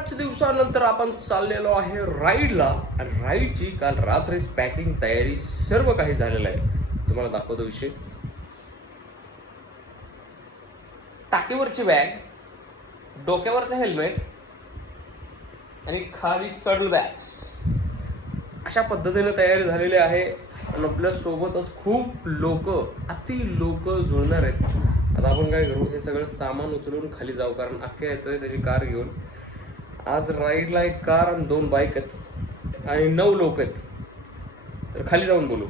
बऱ्याच दिवसानंतर आपण चाललेलो आहे राईडला. आणि राईडची काल रात्रीच पॅकिंग तयारी सर्व काही झालेलं आहे. तुम्हाला दाखवतो विषय. टाकीवरची बॅग डोक्यावरचं हेल्मेट आणि खाली सडल बॅग्स अशा पद्धतीने तयारी झालेली आहे. आणि आपल्या सोबतच खूप लोक अति लोक जुळणार आहेत. आता आपण काय करू? हे सगळं सामान उचलून खाली जाऊ कारण अख्ख्या येतोय त्याची कार घेऊन आज राईडला एक कार आणि दोन बाईक आहेत. आणि नऊ लोक आहेत. तर खाली जाऊन बोलू.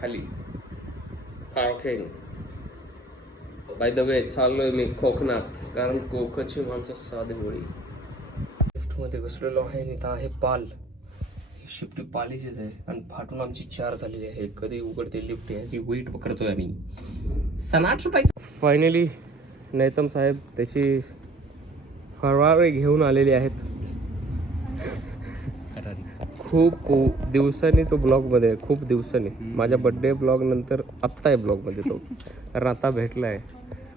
खाली. पार्किंग बाय द वे चाललोय मी कोकणात. कारण कोकणची माणसं साधी बोळी लिफ्टमध्ये घुसलेलो आहे आणि इथं आहे पाल. ही शिफ्ट पालीचीच आहे. आणि फाटून आमची चार झालेली आहे कधी उघडते लिफ्ट याची वेट पकडतोय आम्ही. सनाट सुटायचं फायनली नैतम साहेब त्याची फरारी घेऊन आलेले आहेत. खूप दिवसांनी तो ब्लॉगमध्ये आहे. खूप दिवसांनी. माझ्या बड्डे ब्लॉग नंतर आत्ता आहे ब्लॉगमध्ये तो. कारण आता भेटला आहे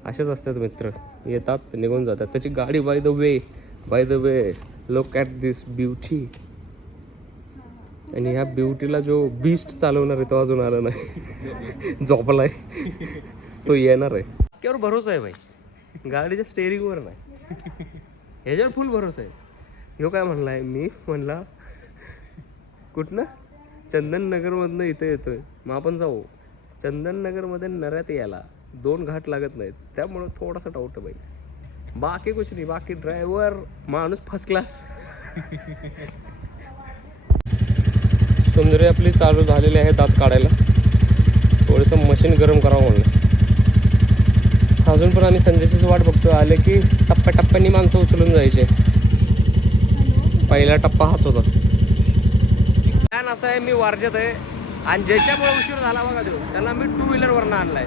असेच असतात मित्र. येतात निघून जातात. त्याची गाडी by the way by the way look at this beauty आणि ह्या ब्युटीला जो बीस्ट चालवणार आहे तो अजून आला नाही. झोपलाय. तो येणार आहे. त्यावर भरोसा आहे भाई. गाडीच्या स्टेअरिंगवर नाही. ह्याच्यावर फुल भरोसा आहे. ह्यो काय म्हणला आहे मी म्हणला कुठनं? चंदननगरमधनं इथं येतो आहे मग आपण जाऊ. चंदननगरमध्ये नऱ्यात यायला दोन घाट लागत नाहीत. त्यामुळं थोडासा डाऊट आहे बाई. बाकी कुछ नाही. बाकी ड्रायव्हर माणूस फर्स्ट क्लास सुंदरी आपली चालू झालेली आहे दात काढायला. थोडंसं मशीन गरम करावं म्हणलं. अजून पण आम्ही संध्याचीच वाट बघतो आले की टप्प्याटप्प्यानी माणसं उचलून जायचे. पहिला टप्पा हाच होता. प्लॅन असा आहे मी वारजेत आहे. आणि ज्याच्यामुळे उशीर झाला बघा तो त्याला मी टू व्हीलरवरनं आणलाय.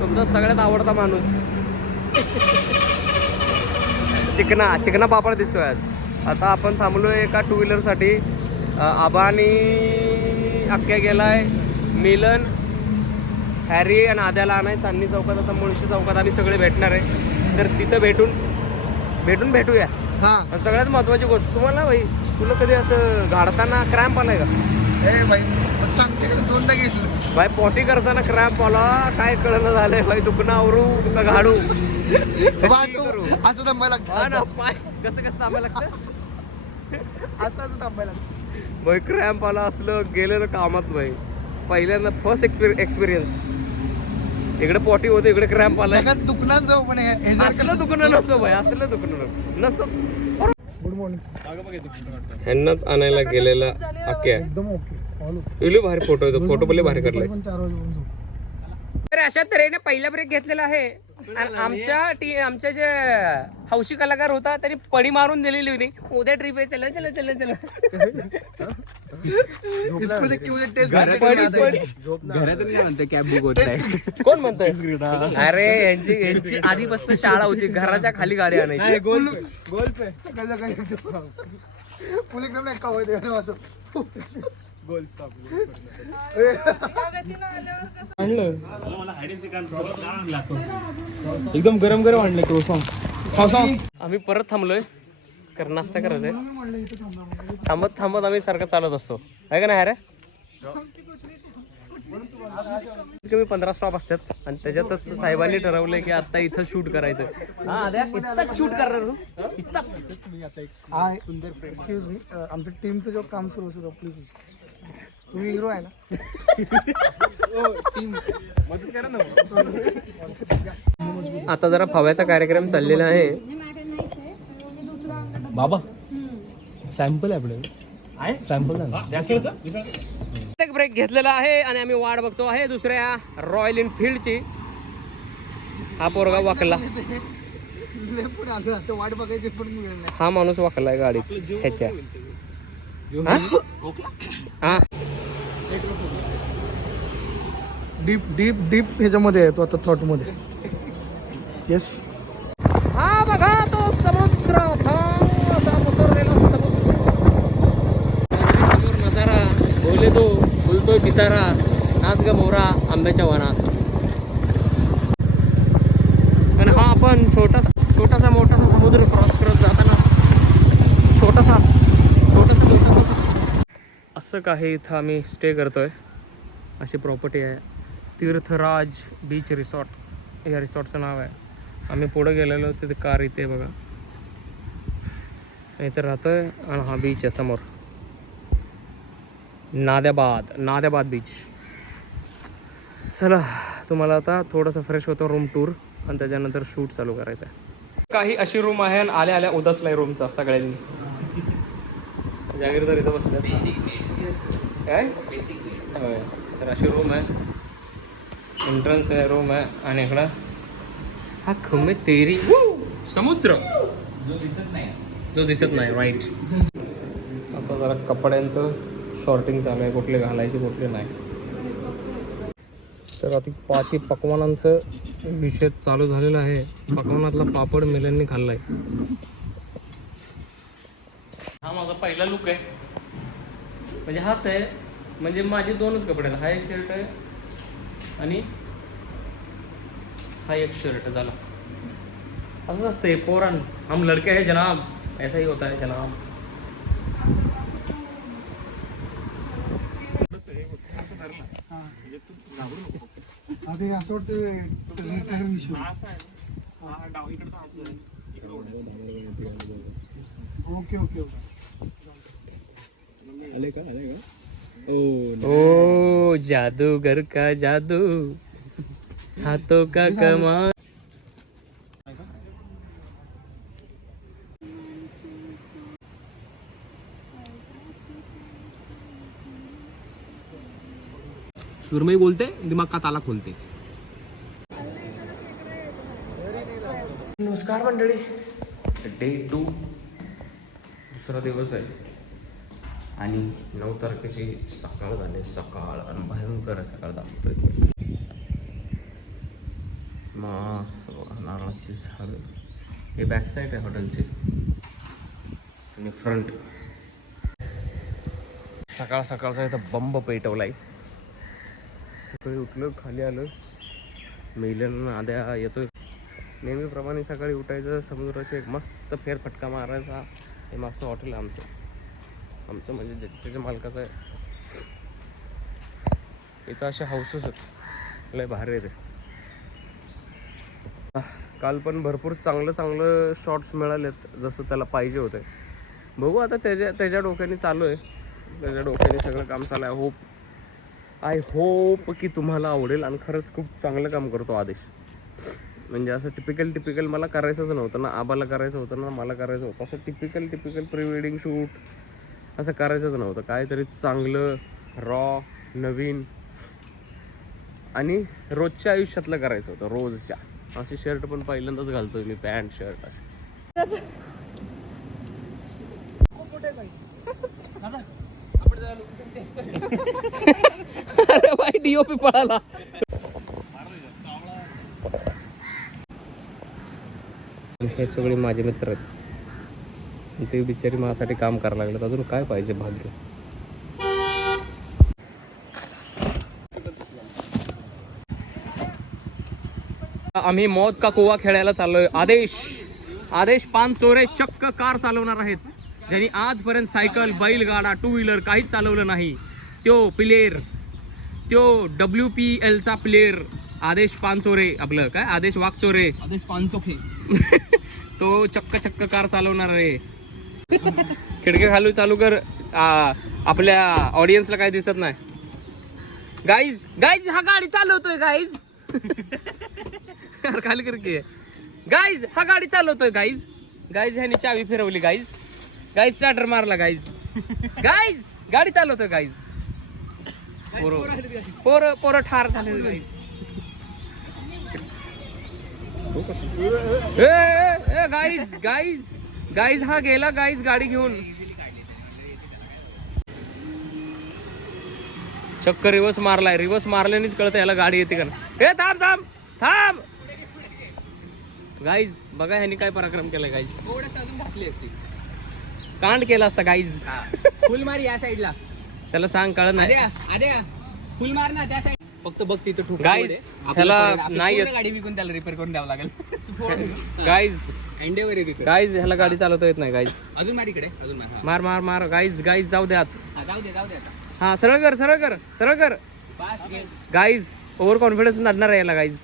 तुमचा सगळ्यात आवडता माणूस. चिकना चिकना पापड दिसतोय आज. आता आपण थांबलोय एका टू व्हीलरसाठी आबा आणि अक्क्या गेलाय. मिलन हॅरी आणि आद्याला आणाय चांदणी चौकात आता मुळशी चौकात आम्ही सगळे भेटणार आहे. तर तिथं भेटून भेटून भेटूया. हा. आणि सगळ्यात महत्वाची गोष्ट तुम्हाला भाई तुला कधी असं घाडताना क्रॅम्प आलाय का? ए बाई पण सांगते का? दोनदा घेतलं. भाई पोटी करताना क्रॅम्प आला काय कळलं झालंय? भाई दुखणं आवरू का घाडू बाबा, कशी करू? असं असं थांबायला हा ना लागतं. पाय कसं कसं थांबायला लागतं? असं असं थांबायला लागतं. भाई क्रॅम्प आला असलं गेलेलं कामात भाई. पहिल्यांदा फर्स्ट एक्सपिरियन्स इकडे पोटी होते इकडे क्रॅम्प आलाय. सगळ्यात दुखणार जाऊ पण असलं दुखणं नसतं भाई असलं दुखणं नसतं. नसच गुड मॉर्निंग ह्यांनाच आणायला गेलेला अक्या एकदम ओके इलू भारी फोटो येतो फोटो पहिले भारी काढलाय. तर अशा तऱ्हेने पहिला ब्रेक घेतलेला आहे. आणि आमच्या टी आमच्या जे हौशी कलाकार होता त्यांनी पडी मारून दिलेली होती. उद्या ट्रिप आहे. चला चला चला चला इसको देख के मुझे टेस्ट पडी पडी। कॅब बुक होत कोण म्हणतोय? अरे यांची यांची आधीपासून शाळा होती घराच्या खाली गाडी आणायची. गोल गोल पे. सकाळी सकाळी फुल एकदम नाही का होते वाचो एकदम गरम गरम आणले क्रोसॉन आम्ही परत थांबलोय. कारण नाश्ता करायचंय. थांबत थांबत आम्ही सारखं चालत असतो. आहे का नाही अरे कमी पंधरा स्टॉप असतात आणि त्याच्यातच साहेबांनी ठरवलंय की आता इथं शूट करायचं. हा इथंच शूट करणार तू? इथंच हाय एक्सक्यूज मी आमचं टीमचं जेव्हा काम सुरू असतं प्लीज तुम्ही हिरो आहे ना? आता जरा फव्याचा कार्यक्रम चाललेला आहे. बाबा. सॅम्पल आहे आपले सॅम्पल एक ब्रेक घेतलेला आहे आणि आम्ही वाट बघतो आहे दुसऱ्या रॉयल एनफिल्डची हा पोरगा वाकला. वाट बघायची पण हा माणूस वाकलाय गाडीत ह्याच्या. हा? डीप डीप डीप ह्याच्यामध्ये आहे तो आता थॉटमध्ये. येस हा बघा तो समुद्र असा पसरलेला समुद्र समोर नजारा बोले तो बोलतोय पिसारा नाच ग मोरा आंब्याच्या वनात. आणि हा आपण छोटासा छोटासा मोठासा समुद्र क्रॉस करत जाताना छोटासा छोटासा मोठासा असं काही इथं आम्ही स्टे करतोय. अशी प्रॉपर्टी आहे. तीर्थराज बीच रिसॉर्ट या रिसॉर्टचं नाव आहे. आम्ही पुढं गेलेलो तिथे कार इथे बघा. इथे आहे आणि हा बीच आहे समोर. नाद्याबाद नाद्याबाद बीच चला तुम्हाला आता थोडंसं फ्रेश होतं रूम टूर आणि त्याच्यानंतर शूट चालू करायचं आहे. काही अशी रूम आहे आणि आल्या आल्या उदासलाय रूमचा सगळ्यांनी. जागीर तर इथं बसल्या काय? होय तर अशी रूम आहे. एंट्रन्स आहे रूम आहे. आणि इकडं हा खमे तेरी. समुद्र. जो दिसत नाही राईट आता जरा कपड्यांचं शॉर्टिंग चालू आहे. कुठले घालायचे कुठले नाही. तर आता पाची पकवानांचं विषय चालू झालेला आहे. पकवानातला पापड मेलनने खाल्ला आहे हा माझा पहिला लुक आहे. म्हणजे हाच आहे. म्हणजे माझे दोनच कपडे आहेत. हा एक शर्ट आहे आणि हा एक शर्ट झाला. असंच असते पोरान हम लड़के आहे जनाब. ऐसा ही होता है जनाब. हा ते असं वाटतं विषय ओके ओके ओके। ओ जादूगर का जादू। हाथों का कमाल। सुरमई बोलते दिमाग का ताला खोलते. नमस्कार मंडळी. डे टू दुसरा दिवस आहे. आणि नऊ तारखेची सकाळ झाली सकाळ आणि भयंकर सकाळ दाखवतोय. मस्त बघा, नारळाची झाड. हे बॅक साईड आहे हॉटेलची आणि फ्रंट सकाळ सकाळचा इथं बंब पेटवलाय. सकाळी उठलं खाली आलं. मेल्यानं आद्या येतोय. नेहमीप्रमाणे सकाळी उठायचं समुद्राचे एक मस्त फेरफटका मारायचा. हे मागचं हॉटेल आहे आमचं. आमचं म्हणजे ज्याच्या त्याच्या मालकाचं आहे. इथं असे हाऊसेस आहेत. लय भारी आहे ते काल पण भरपूर चांगलं चांगलं शॉट्स मिळालेत जसं त्याला पाहिजे होते. बघू आता त्याच्या त्याच्या डोक्याने चालू आहे. त्याच्या डोक्याने सगळं काम चालू आहे. होप आय होप की तुम्हाला आवडेल आणि खरंच खूप चांगलं काम करतो आदेश. म्हणजे असं टिपिकल टिपिकल मला करायचंच नव्हतं ना. आबाला करायचं होतं ना मला करायचं होतं. असं typical typical pre wedding shoot असं करायचंच नव्हतं. काहीतरी चांगलं रॉ नवीन आणि रोजच्या आयुष्यातलं करायचं होतं रोजच्या. अशी शर्ट पण पहिल्यांदाच घालतोय मी पॅन्ट शर्ट असे अरे बाई डीओपी पळाला. हे सगळे माझे मित्र आहेत. ते बिचारी माझ्यासाठी काम करायला लागलेत. अजून काय पाहिजे भाग्य? आम्ही मौत का कुवा खेळायला चाललोय. आदेश. आदेश पान चोरे चक्क कार चालवणार आहेत. ज्यांनी आजपर्यंत सायकल बैलगाडा टू व्हीलर काहीच चालवलं नाही त्यो प्लेअर त्यो डब्ल्यू पी एलचा प्लेअर आदेश पानचोरे आपलं काय? आदेश वाघचोरे. आदेश पानचोखे. तो चक्क चक्क कार चालवणार आहे. खिडक्या खालू चालू कर. आ, आपल्या ऑडियन्सला काय दिसत नाही. गाईज गाईज हा गाडी चालवतोय गाईज खाली कर गाईज हा गाडी चालवतोय गाईज गाईज ह्यानी चावी फिरवली गाईज गाईज स्टार्टर मारला गाईज गाईज गाडी चालवतो गाईज पोरं. पोरं पोरं ठार झाले गाईज गाईज गाईज हा गेला गाईज गाडी घेऊन. चक्क रिवर्स मारलाय रिवर्स मारल्यानेच कळतं याला गाडी येते का हे ए थांब थांब थांब. गाईज बघा ह्यानी काय पराक्रम केलाय गाईज घातली असती कांड केला असता गाईज फुल मार या साईडला. त्याला सांग कळ नाही. अरे फुल मार ना त्या साईड. फक्त बघ तिथं ठोक Guys, ह्याला नाही येत. गाडी विकून त्याला रिपेअर करून द्यावं लागेल. गाईज आहे तिथं. गाईज ह्याला गाडी चालवता येत नाही गाईज अजून मार इकडे अजून मार हा. मार मार मार. गाईज गाईज जाऊ द्यात हा जाऊ दे जाऊ दे आता. हा सरळ कर सरळ कर सरळ कर. पास घे. गाईज ओव्हर कॉन्फिडन्स नडणार आहे याला गाईज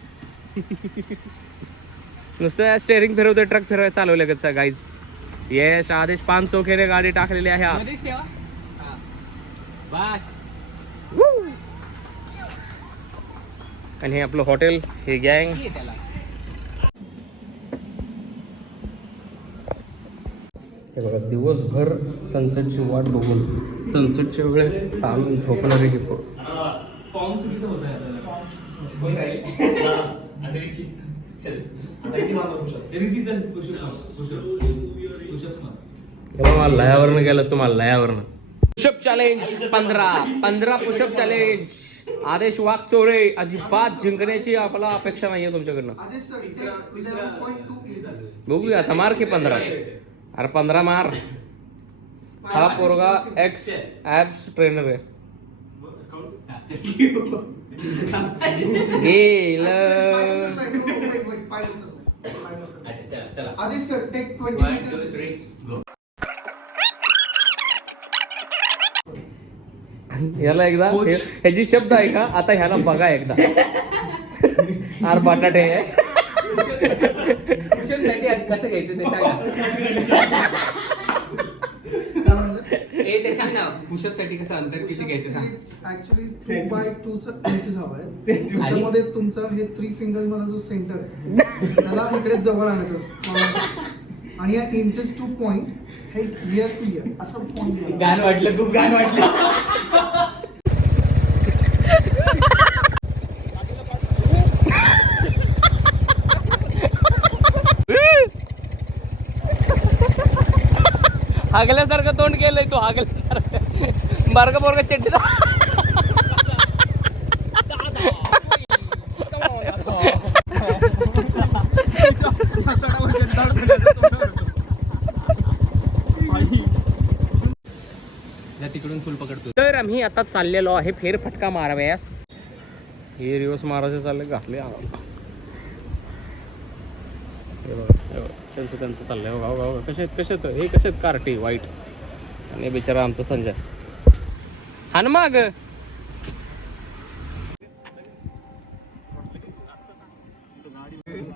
नुसतं स्टेअरिंग फिरवतोय ट्रक फिरवाय चालवलं का गाईज यश आदेश पाच चौकेने गाडी टाकलेली आहे. हा. बस. Woo! आणि हे आपलं हॉटेल हे गँग. त्याला. हे बघा दिवसभर सनसेटची वाट बघून सनसेटच्या वेळेस ताणून झोपणारे हे पोर. तेव्हा मला लयावरनं गेलास तुम्हाला लयावरनं. पुशअप चॅलेंज पंधरा. पंधरा पुशअप चॅलेंज आदेश वाघ चोरे. अजिबात जिंकण्याची आपल्याला अपेक्षा नाहीये तुमच्याकडनं. बघूया आता मार की पंधरा. अरे पंधरा मार. हा पोरगा एक्स ऍप्स ट्रेनर आहे. गेलं. आदेश सर टेक ट्वेंटी ह्याला एकदा हे- ह्याची शब्द आहे का? आता ह्याला बघा एकदा. आर बटाटे आहे कसं घ्यायचं ते ते सांग ना. पुशअपसाठी कसं अंतर किती घ्यायचं सांग. ऍक्च्युली टू बाय टू च इंचेस हवा आहे. त्याच्यामध्ये तुमचा हे थ्री फिंगर्समध्ये जो सेंटर आहे त्याला इकडे जवळ आणायचं. आणि या इंचेस टू पॉइंट हे इयर टू इयर असं पॉइंट गाण वाटलं खूप गाण वाटलं. हागल्यासारखं तोंड केलंय तू हागल्यासारखं बारका पोरगा चड्डीचा या तिकडून फुल पकडतो तर आम्ही आता चाललेलो आहे फेरफटका माराव्यास हे रिवर्स मारायचे चालले घातले आम्हाला. हे बघा. त्यांचं त्यांचं चाललंय. हो, गाव गाव कसे आहेत कसे आहेत हे कसे आहेत कार्टी? वाईट आणि बिचारा आमचा संजय. हान माग.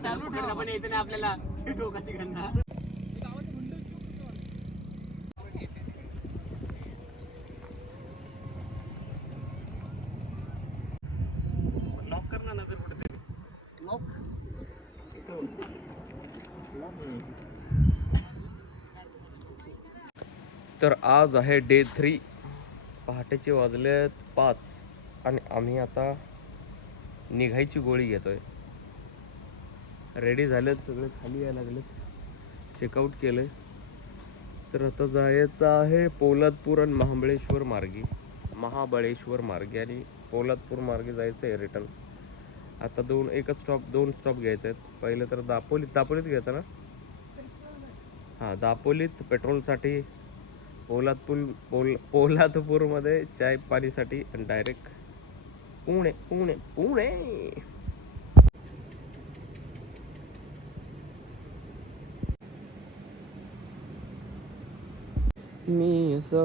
चालू ठरला पण येते ना आपल्याला तर आज आहे डे थ्री पहाटेचे वाजलेत पाच. आणि आम्ही आता निघायची गोळी घेतो आहे रेडी झालेत सगळे खाली यायला लागलेत. चेकआउट केलंय. तर आता जायचं आहे पोलादपूर आणि महाबळेश्वर मार्गी. महाबळेश्वर मार्गे आणि पोलादपूर मार्गे जायचं आहे रिटर्न आता दोन एकच स्टॉप दोन स्टॉप घ्यायचे आहेत पहिले तर दापोलीत दापोलीत घ्यायचं ना? हां दापोलीत पेट्रोलसाठी पोलादपूर पोल पोलादपूरमध्ये चाय पाणीसाठी डायरेक्ट पुणे पुणे पुणे. मी असा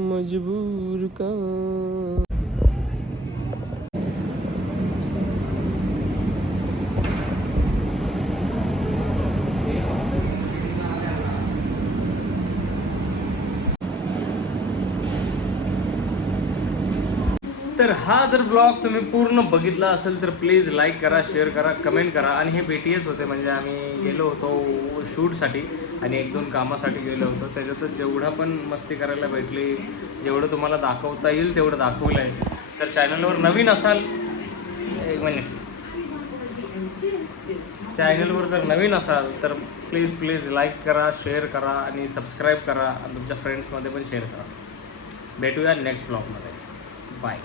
मजबूर का? तर हा जर ब्लॉग तुम्ही पूर्ण बघितला असेल तर प्लीज लाईक करा शेअर करा कमेंट करा. आणि हे बीटीएस होते म्हणजे आम्ही गेलो होतो शूटसाठी आणि एक दोन कामासाठी गेलो होतो. त्याच्यातच जेवढा पण मस्ती करायला भेटली जेवढं तुम्हाला दाखवता येईल तेवढं दाखवलं आहे. तर चॅनलवर नवीन असाल एक मिनिट चॅनलवर जर नवीन असाल तर प्लीज प्लीज लाईक करा शेअर करा आणि सबस्क्राईब करा. आणि तुमच्या फ्रेंड्समध्ये पण शेअर करा. भेटूया नेक्स्ट ब्लॉगमध्ये बाय